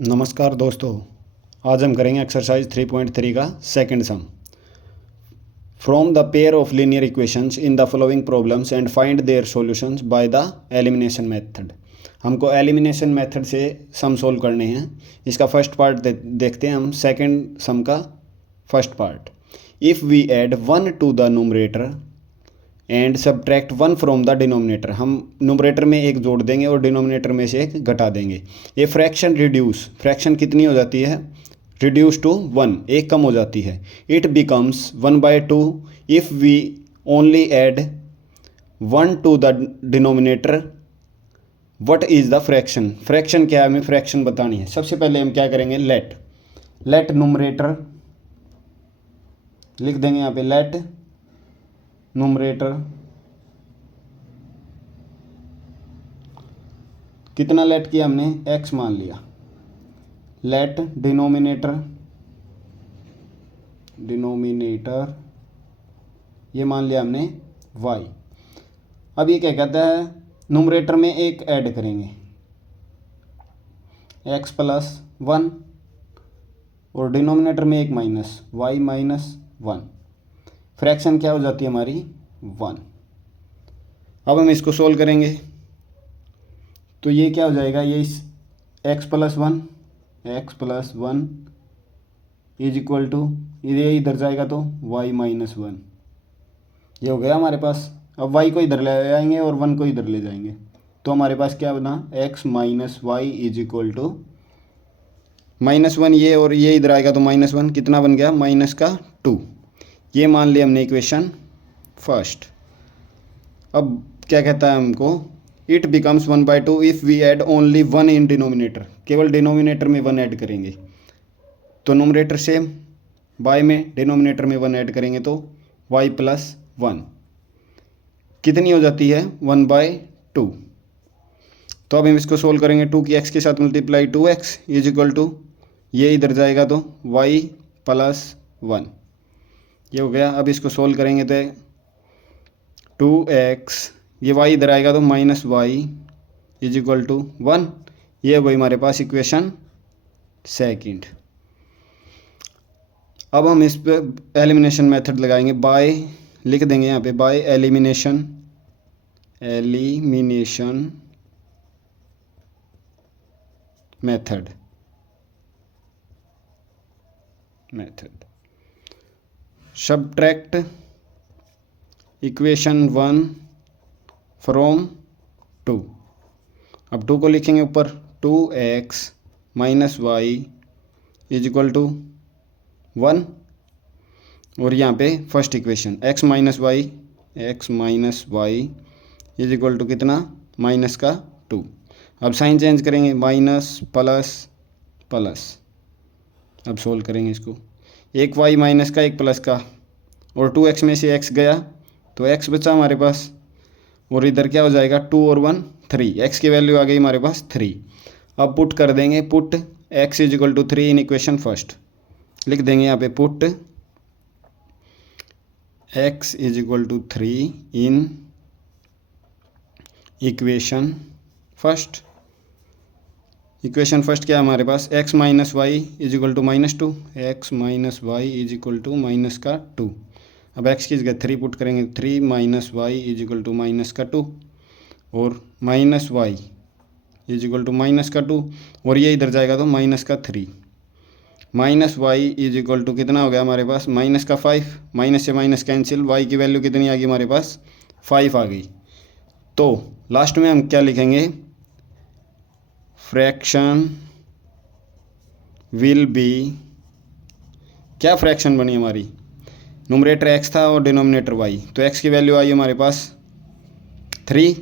नमस्कार दोस्तों, आज हम करेंगे एक्सरसाइज 3.3 का second sum. From the pair of linear equations in the following problems and find their solutions by the elimination method. हमको एलिमिनेशन मेथड से सम सोल्व करने हैं। इसका फर्स्ट पार्ट देखते हैं हम। सेकंड सम का first part, if we add 1 to the numerator and subtract 1 from the denominator, हम न्यूमरेटर में एक जोड़ देंगे और डिनोमिनेटर में से एक घटा देंगे। ये फ्रैक्शन रिड्यूस, फ्रैक्शन कितनी हो जाती है? रिड्यूस टू 1, एक कम हो जाती है। It becomes 1/2 if we only add 1 to the denominator. What is the fraction? Fraction क्या है, हमें फ्रैक्शन बतानी है। सबसे पहले हम क्या करेंगे, लेट न्यूमरेटर लिख देंगे यहाँ पे, लेट न्यूमरेटर कितना लेट किया हमने, x मान लिया। लेट डिनोमिनेटर ये मान लिया हमने y। अब ये क्या कहता है, न्यूमरेटर में एक ऐड करेंगे x + 1 और डिनोमिनेटर में एक माइनस y - 1। फ्रैक्शन क्या हो जाती है हमारी, 1। अब हम इसको सोल्व करेंगे तो ये क्या हो जाएगा, ये x + 1 इज इक्वल टू, ये इधर जाएगा तो y - 1। ये हो गया हमारे पास। अब y को इधर ले आएंगे और 1 को इधर ले जाएंगे तो हमारे पास क्या बना, x - y is equal to -1। ये और ये इधर आएगा तो -1, कितना बन गया, -2। ये मान लिया हमने इक्वेशन फर्स्ट। अब क्या कहता है हमको, it becomes 1/2 if we add only 1 in denominator, केवल डिनोमिनेटर में 1 ऐड करेंगे तो नोमिनेटर सेम, बाय में डिनोमिनेटर में 1 ऐड करेंगे तो y + 1 कितनी हो जाती है, 1/2। तो अब हम इसको सोल्व करेंगे, 2 की x के साथ multiply 2x is equal to, ये इधर जाएगा तो y + 1। ये हो गया। अब इसको सोल्व करेंगे तो 2x, ये y इधर आएगा तो -y इज इक्वल टू 1। ये हो गई हमारे पास इक्वेशन सेकंड। अब हम इस पर एलिमिनेशन मेथड लगाएंगे, बाय लिख देंगे यहाँ पे, bye elimination method subtract equation 1 from 2। अब 2 को लिखेंगे ऊपर, 2x - y is equal to 1 और यहाँ पे first equation x - y is equal to कितना, -2। अब साइन चेंज करेंगे, माइनस प्लस। अब सोल्व करेंगे इसको, एक y माइनस का एक प्लस का और 2x में से x गया तो x बचा हमारे पास और इधर क्या हो जाएगा, 2 और 1 3, x की वैल्यू आ गई हमारे पास 3। अब पुट कर देंगे, put x is equal to 3 in equation first. लिख देंगे यहाँ पे, put x is equal to 3 in equation first. Equation first क्या है हमारे पास, x - y is equal to -2, x - y is equal to -2। अब x की जगह 3 पुट करेंगे, 3 - y इज इक्वल टू -2 और -y इज इक्वल टू -2 और ये इधर जाएगा तो -3। -y इज इक्वल टू कितना हो गया हमारे पास, -5, माइनस से माइनस कैंसिल, y की वैल्यू कितनी आ गई हमारे पास, 5 आ गई। तो लास्ट में हम क्या लिखेंगे, फ्रैक्शन विल बी, क्या फ्रैक्शन बनी हमारी, न्यूमरेटर x था और डिनोमिनेटर y, तो x की वैल्यू आई हमारे पास 3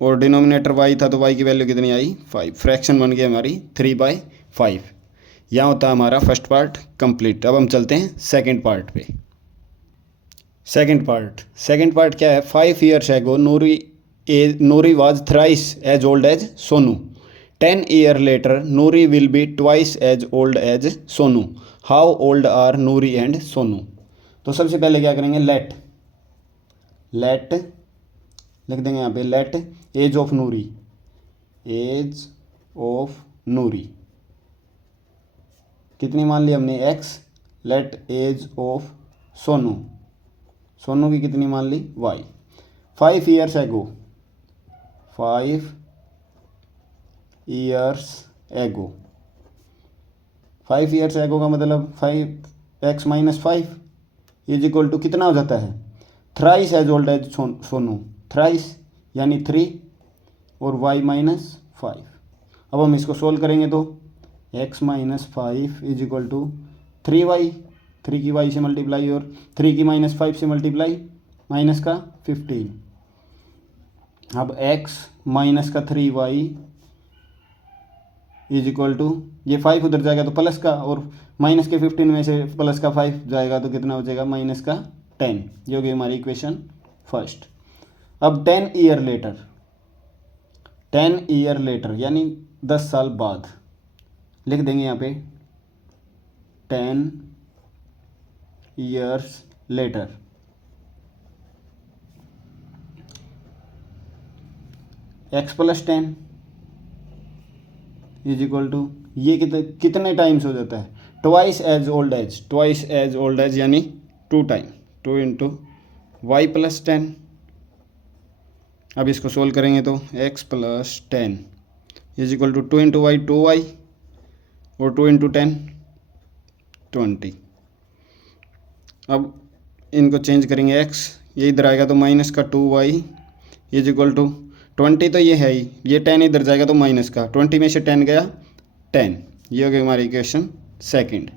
और डिनोमिनेटर y था तो y की वैल्यू कितनी आई, 5। फ्रैक्शन बन गई हमारी 3/5। यहाँ होता है हमारा फर्स्ट पार्ट कंप्लीट। अब हम चलते हैं सेकंड पार्ट पे। सेकंड पार्ट क्या है, 5 years ago Nuri was thrice as old as Sonu. 10 years later Nuri will be twice as old as Sonu. How old are Nuri and Sonu? तो सबसे पहले क्या करेंगे, लेट लिख देंगे यहाँ पे, let age of Noori Noori. कितनी मान ली हमने x. Let age of Sonu, Sonu की कितनी मान ली वाई। 5 years एगो, 5 years एगो, 5 years एगो का मतलब 5x minus 5 is equal to कितना हो जाता है, thrice age old age Sonu, thrice यानी 3 और y माइनस 5। अब हम इसको सोल्व करेंगे तो x minus 5 is equal to 3y, 3 की y से मल्टीप्लाई और 3 की माइनस 5 से मल्टीप्लाई, माइनस का 15। अब x माइनस का 3y इज इक्वल टू, ये 5 उधर जाएगा तो प्लस का, और माइनस के 15 में से प्लस का 5 जाएगा तो कितना हो जाएगा, माइनस का 10। ये हो गई हमारी इक्वेशन फर्स्ट। अब 10 ईयर लेटर, 10 ईयर लेटर यानी 10 साल बाद लिख देंगे यहाँ पे 10 years later. x plus 10 is equal to, ये कितने टाइम्स हो जाता है, twice age old age, twice age old age यानी 2 टाइम, 2 इंटू वाई प्लस 10। अब इसको सोल्व करेंगे तो x plus 10 is equal to 2 इंटू वाई 2y और 2 इंटू 10 20। अब इनको चेंज करेंगे x, ये इधर आएगा तो माइनस का 2y इज इक्वल टू 20, तो ये है ही, ये 10 इधर जाएगा तो माइनस का 20 में से 10 गया 10। ये हो गई हमारी इक्वेशन सेकंड।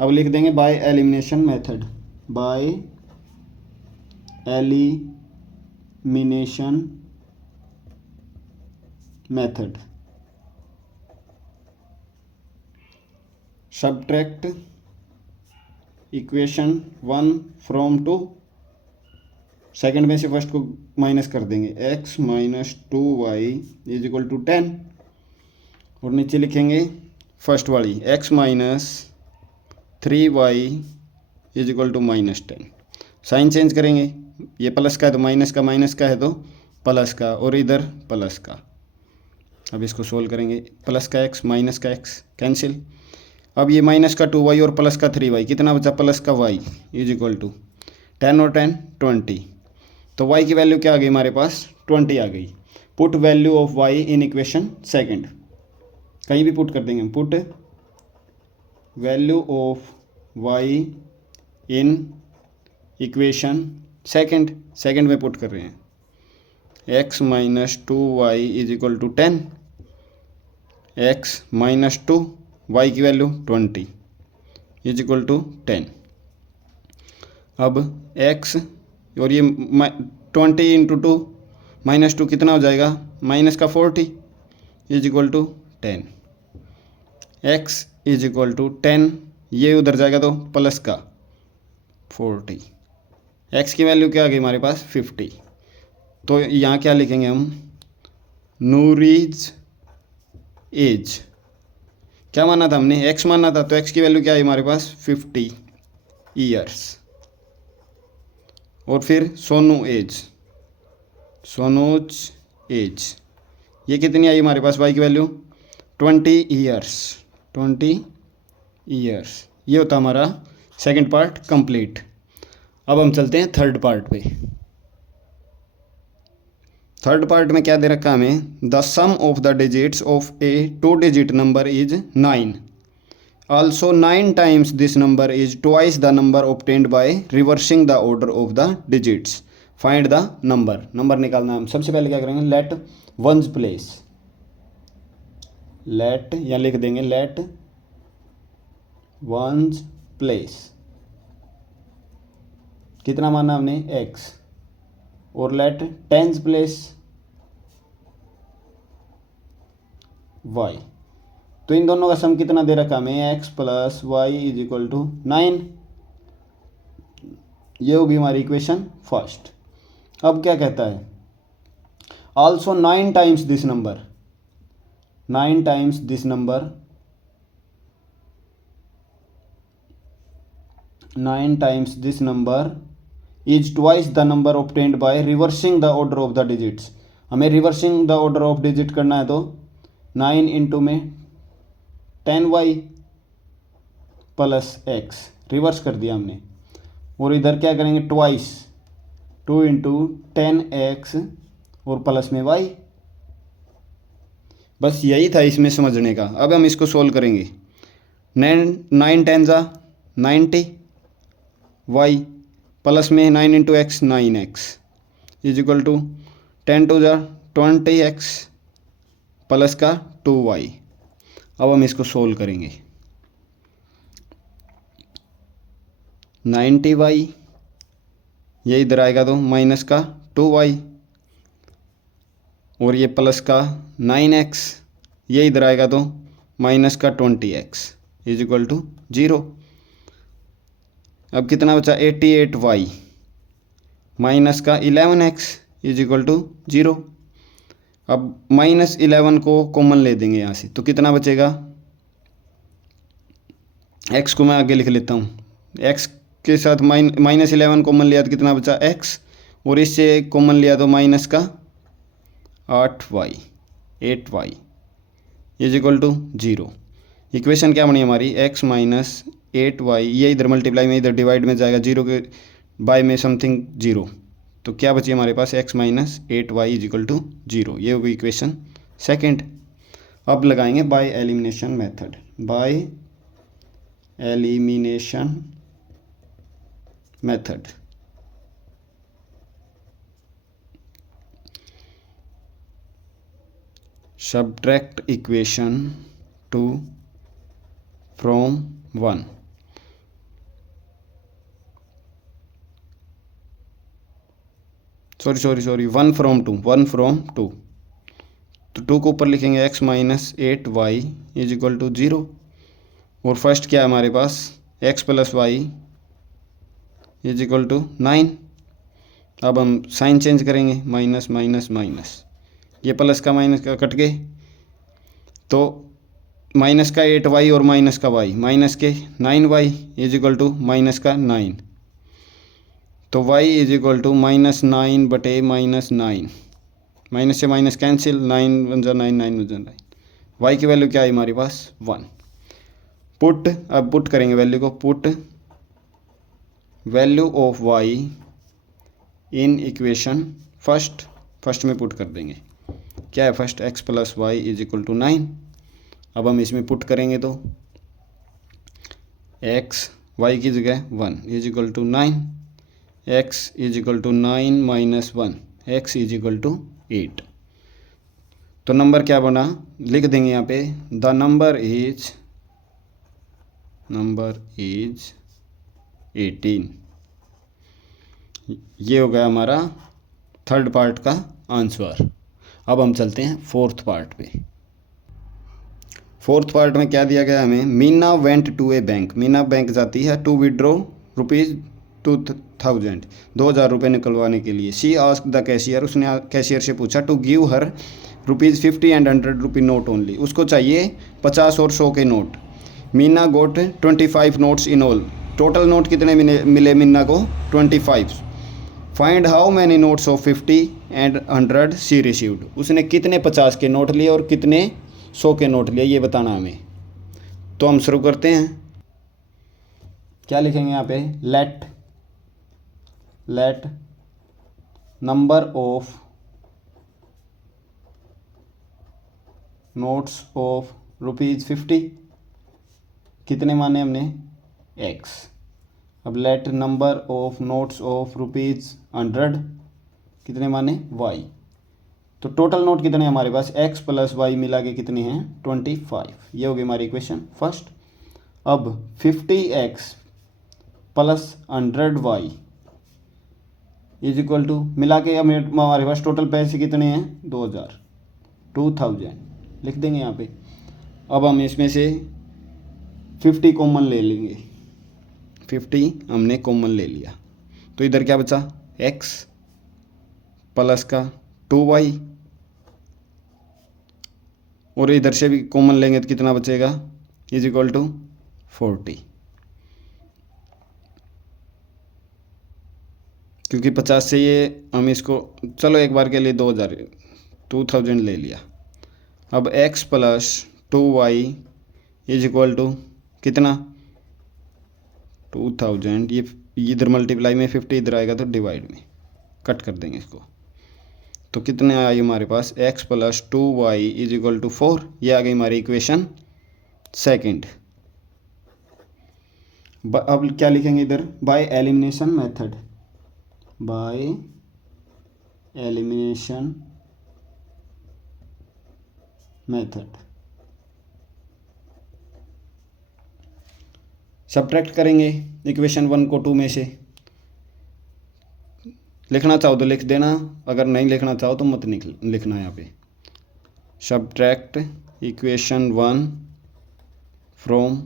अब लिख देंगे by elimination method, by elimination method subtract equation 1 from 2, second में से फर्स्ट को माइनस कर देंगे, x minus 2y is equal to 10, और नीचे लिखेंगे फर्स्ट वाली x minus 3y is equal to minus 10। Sign change करेंगे, ये प्लस का है तो माइनस का, माइनस का है तो प्लस का, और इधर प्लस का। अब इसको सोल्व करेंगे, प्लस का x माइनस का x कैंसिल। अब ये माइनस का 2y और प्लस का 3y, कितना बचा, प्लस का y इज इक्वल टू 10 और 10 20। तो y की वैल्यू क्या आ गई हमारे पास, 20 आ गई। Put value of y in equation second, कहीं भी पुट कर देंगे हम, put value of y in equation second, second में पुट कर रहे हैं, x minus 2y is equal to 10, x minus 2, y की वैल्यू 20 इज इक्वल टू 10। अब x और ये 20 इंटू 2 माइनस 2 कितना हो जाएगा, माइनस का 40 is equal to 10, x is equal to 10, ये उधर जाएगा तो प्लस का 40, x की वैल्यू क्या आ गई हमारे पास 50। तो यहाँ क्या लिखेंगे हम, नूरीज एज, क्या माना था हमने, x माना था, तो x की वैल्यू क्या है हमारे पास 50 ईयर्स। और फिर सोनू एज, सोनूज एज, ये कितनी आई हमारे पास y की वैल्यू 20 ईयर्स, 20 ईयर्स। ये होता हमारा सेकंड पार्ट कंप्लीट। अब हम चलते हैं थर्ड पार्ट पे। थर्ड पार्ट में क्या दे रखा हमें, the sum of the digits of a 2 digit number is 9, also 9 times this number is twice the number obtained by reversing the order of the digits, find the number। Number निकालना है। हम सबसे पहले क्या करेंगे, लेट वंस प्लेस, लेट या लिख देंगे लेट वंस प्लेस, कितना माना हमने x, और लेट टेंस प्लेस y। तो इन दोनों का सम कितना दे रखा हमें, x plus y is equal to 9। ये होगी हमारी इक्वेशन फर्स्ट। अब क्या कहता है, also 9 times this number, 9 times this number, 9 times this number is twice the number obtained by reversing the order of the digits. हमें reversing the order of digit करना है तो 9 इंटू में 10y प्लस x, रिवर्स कर दिया हमने। और इधर क्या करेंगे, ट्वाइस 2 इंटू 10x और प्लस में y। बस यही था इसमें समझने का। अब हम इसको सोल्व करेंगे। 9 10 जा 90, y प्लस में 9 into x 9x is equal to 10 2 जा 20x प्लस का 2y। अब हम इसको सोल्व करेंगे। 90y ये इधर आएगा तो माइनस का 2y, और ये प्लस का 9x ये इधर आएगा तो माइनस का 20x इज इक्वल टू 0। अब कितना बचा, 88y माइनस का 11x इज इक्वल टू 0। अब -11 को कॉमन ले देंगे यहाँ से, तो कितना बचेगा, x को मैं आगे लिख लेता हूँ। x के साथ -11 कॉमन लिया तो कितना बचा x, और इससे कॉमन लिया तो माइनस का 8y is equal to 0। Equation क्या बनी हमारी, x माइनस 8y, ये इधर मल्टीप्लाई में इधर डिवाइड में जाएगा, 0 के बाय में समथिंग 0, तो क्या बची हमारे पास x minus 8y is equal to 0। ये होगी इक्वेशन सेकंड। अब लगाएंगे by elimination method. By elimination method, subtract equation 2 from 1। Sorry 1 from 2। तो 2 को ऊपर लिखेंगे, x minus 8y is equal to 0। और फर्स्ट क्या है हमारे पास, x plus y is equal to 9। अब हम साइन चेंज करेंगे, माइनस माइनस माइनस, ये प्लस का माइनस का कट गए, तो माइनस का 8y और माइनस का y, माइनस के 9y is equal to minus का 9, तो y इज इक्वल टू -9 बटे -9, माइनस से माइनस कैंसिल, 9 1 जा 9 9 1 जा 9, y की वैल्यू क्या है हमारे पास 1। पुट, अब पुट करेंगे वैल्यू को, put value of y in equation first में पुट कर देंगे। क्या है first, x plus y is equal to 9। अब हम इसमें पुट करेंगे तो x y की जगह 1 is equal to 9, x is equal to 9 minus 1, x is equal to 8। तो नंबर क्या बना, लिख देंगे यहाँ पे, द नंबर इज 18। ये हो गया हमारा थर्ड पार्ट का आंसर। अब हम चलते हैं फोर्थ पार्ट पे। फोर्थ पार्ट में क्या दिया गया हमें, Meena went to a bank, Meena bank जाती है टू विड्रॉ ₹2000, 2000 रुपये निकलवाने के लिए। शी आस्क द कैशियर, उसने कैशियर से पूछा to give her ₹50 and 100 rupee note only, उसको चाहिए 50 और 100 के नोट। Meena got 25 notes in all, total note कितने मिले मीना को, 25। Find how many notes of 50 and 100 she received, उसने कितने 50 के नोट लिए और कितने 100 के नोट लिए, ये बताना हमें। तो हम शुरू करते हैं। क्या लिखेंगे यहाँ पे, let number of notes of ₹50, कितने माने हमने x। अब let number of notes of ₹100, कितने माने y। तो टोटल नोट कितने हमारे पास, x प्लस y मिला के कितने हैं 25। ये होगी हमारी इक्वेशन फर्स्ट। अब 50x plus 100y is equal to, मिला के हमारे पास टोटल पैसे कितने हैं 2000 लिख देंगे यहाँ पे। अब हम इसमें से 50 कॉमन ले लेंगे, 50 हमने कॉमन ले लिया, तो इधर क्या बचा, x प्लस का 2y, और इधर से भी कॉमन लेंगे तो कितना बचेगा, इज इक्वल टू 40, क्योंकि 50 से ये हम इसको, चलो एक बार के लिए 2000 ले लिया। अब x plus 2y is equal to कितना 2000, ये इधर मल्टीप्लाई में 50 इधर आएगा तो डिवाइड में कट कर देंगे इसको, तो कितने आई हमारे पास x plus 2y is equal to 4। ये आ गई हमारी इक्वेशन सेकंड। अब क्या लिखेंगे इधर, bye elimination method, by elimination method subtract करेंगे इक्वेशन 1 को 2 में से। लिखना चाहो तो लिख देना, अगर नहीं लिखना चाहो तो मत लिखना। यहाँ पे सब्ट्रैक्ट इक्वेशन 1 फ्रॉम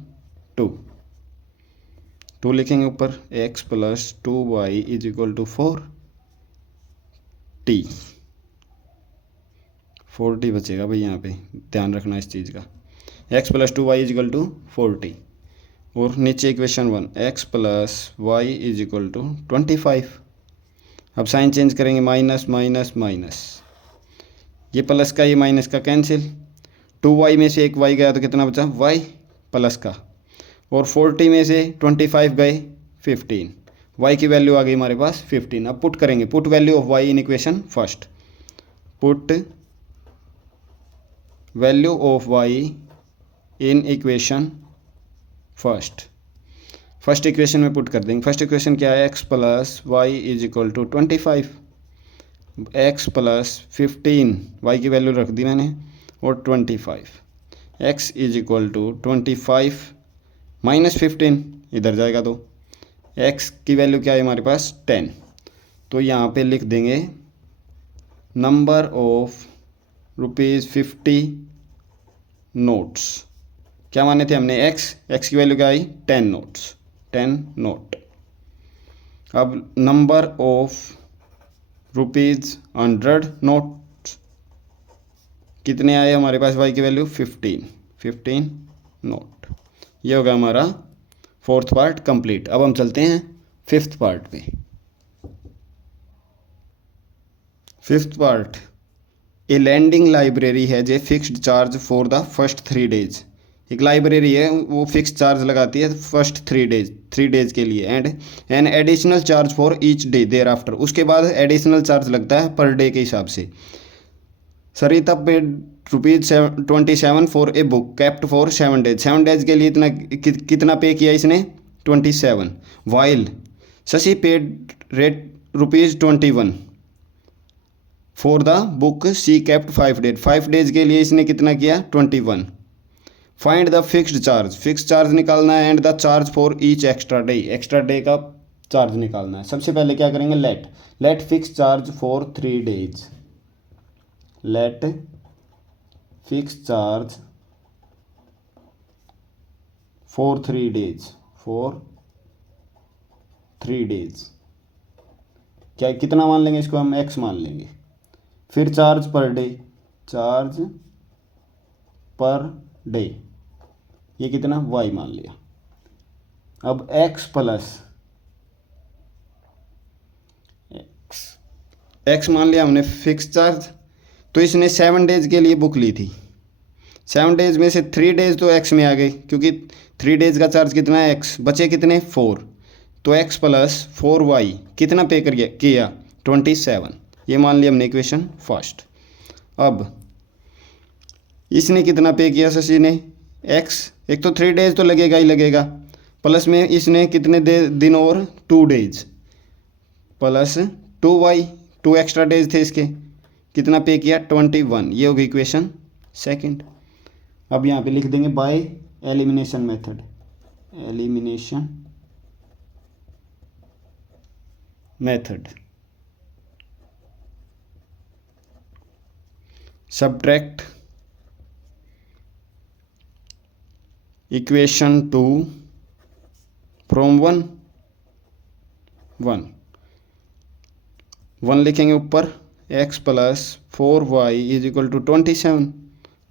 2 लिखेंगे ऊपर, x plus 2y is equal to 4t, 4t बचेगा भाई, यहाँ पे ध्यान रखना इस चीज़ का, x plus 2y is equal to 4t। और नीचे equation 1 x plus y is equal to 25। अब साइन चेंज करेंगे, माइनस माइनस माइनस, ये प्लस का ये माइनस का कैंसिल, 2y में से एक y गया तो कितना बचा y प्लस का, और 40 में से 25 गए 15, y की वैल्यू आ गई हमारे पास 15। अब पुट करेंगे, put value of y in equation first, put value of y in equation first equation में पुट कर देंगे। फर्स्ट इक्वेशन क्या है, x plus y is equal to 25, x plus 15, y की वैल्यू रख दी मैंने, और 25, x is equal to 25 minus 15 इधर जाएगा तो x की वैल्यू क्या है हमारे पास 10। तो यहाँ पे लिख देंगे नंबर ऑफ ₹50 नोट्स। क्या माने थे हमने, x की वैल्यू क्या आई 10 नोट्स, 10 नोट। अब नंबर ऑफ ₹100 नोट्स कितने आए हमारे पास, y की वैल्यू 15 नोट। ये होगा हमारा फोर्थ पार्ट कंप्लीट। अब हम चलते हैं फिफ्थ पार्ट पे। Fifth part, a lending library है जे fixed charge for the first 3 days. एक लाइब्रेरी है वो फिक्स चार्ज लगाती है फर्स्ट 3 डेज के लिए, and an additional charge for each day thereafter. उसके बाद एडिशनल चार्ज लगता है पर डे के हिसाब से। Sarita paid ₹27 for a book kept for 7 days. 7 days के लिए इतना कितना पे किया इसने 27। While Shashi paid rate ₹21 for the book she kept 5 days. 5 days के लिए इसने कितना किया 21। Find the fixed charge, fix charge निकालना है, and the charge for each extra day का चार्ज निकालना है। सबसे पहले क्या करेंगे, let fix charge for 3 days, let fix charge for 3 days, क्या कितना मान लेंगे इसको हम, x मान लेंगे। फिर चार्ज पर डे ये कितना y मान लिया। अब x मान लिया हमने फिक्स चार्ज। तो इसने 7 डेज के लिए बुक ली थी, 7 डेज में से 3 डेज तो x में आ गए, क्योंकि 3 डेज का चार्ज कितना है x, बचे कितने 4, तो x प्लस 4y कितना पे कर किया 27। ये मान लिया हमने इक्वेशन फर्स्ट। अब इसने कितना पे किया शशि ने x, एक तो 3 डेज तो लगेगा ही लगेगा, प्लस में इसने कितने दिन और 2 days, plus 2y 2 extra days थे इसके, कितना पे किया 21। ये होगी इक्वेशन सेकंड। अब यहाँ पे लिख देंगे by elimination method, subtract equation 2 from 1 लिखेंगे ऊपर, x plus 4y is equal to 27,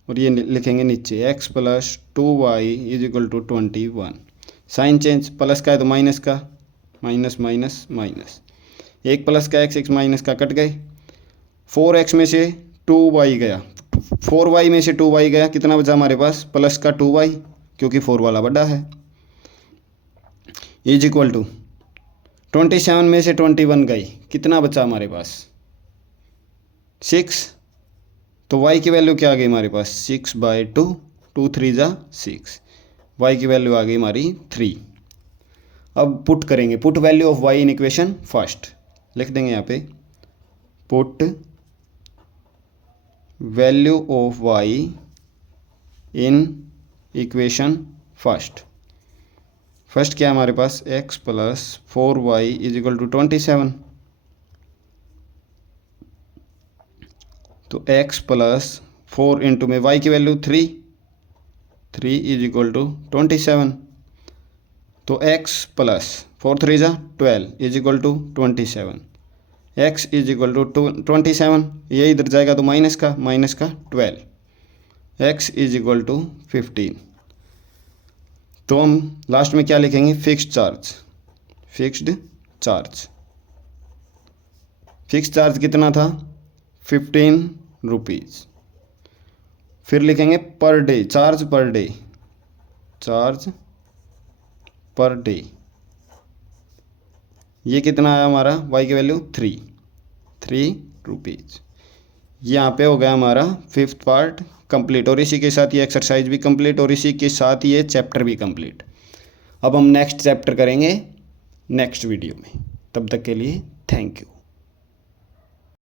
और ये लिखेंगे नीचे x plus 2y is equal to 21। Sign change, plus का है तो माइनस का, माइनस माइनस माइनस, एक प्लस का x एक माइनस का कट गए। 4x में से 2y गया, 4y में से 2y गया, कितना बचा हमारे पास प्लस का 2y, क्योंकि 4 वाला बड़ा है, इज इक्वल टू 27 में से 21 गई, कितना बचा हमारे पास 6। तो y की वैल्यू क्या आ गई हमारे पास 6/2, 2 3 जा 6, y की वैल्यू आ गई हमारी 3। अब पुट करेंगे, put value of y in equation first, लिख देंगे यहाँ पे put value of y in equation first. First क्या है हमारे पास x plus 4y is equal to 27, तो x प्लस 4 इंटू में y की वैल्यू 3 इज इक्वल टू 27, तो x प्लस 4 3 जा 12 is equal to 27, x is equal to 27, ये इधर जाएगा तो माइनस का 12, x इज इक्वल टू 15। तो हम लास्ट में क्या लिखेंगे फिक्स्ड चार्ज, फिक्स्ड चार्ज कितना था 15 रुपीज़। फिर लिखेंगे per day, charge per day, ये कितना आया हमारा y की वैल्यू 3 रुपीज़। यहाँ पे हो गया हमारा 5th पार्ट कंप्लीट, और इसी के साथ ये एक्सरसाइज भी कंप्लीट, और इसी के साथ ये चैप्टर भी कंप्लीट। अब हम नेक्स्ट चैप्टर करेंगे नेक्स्ट वीडियो में, तब तक के लिए थैंक यू।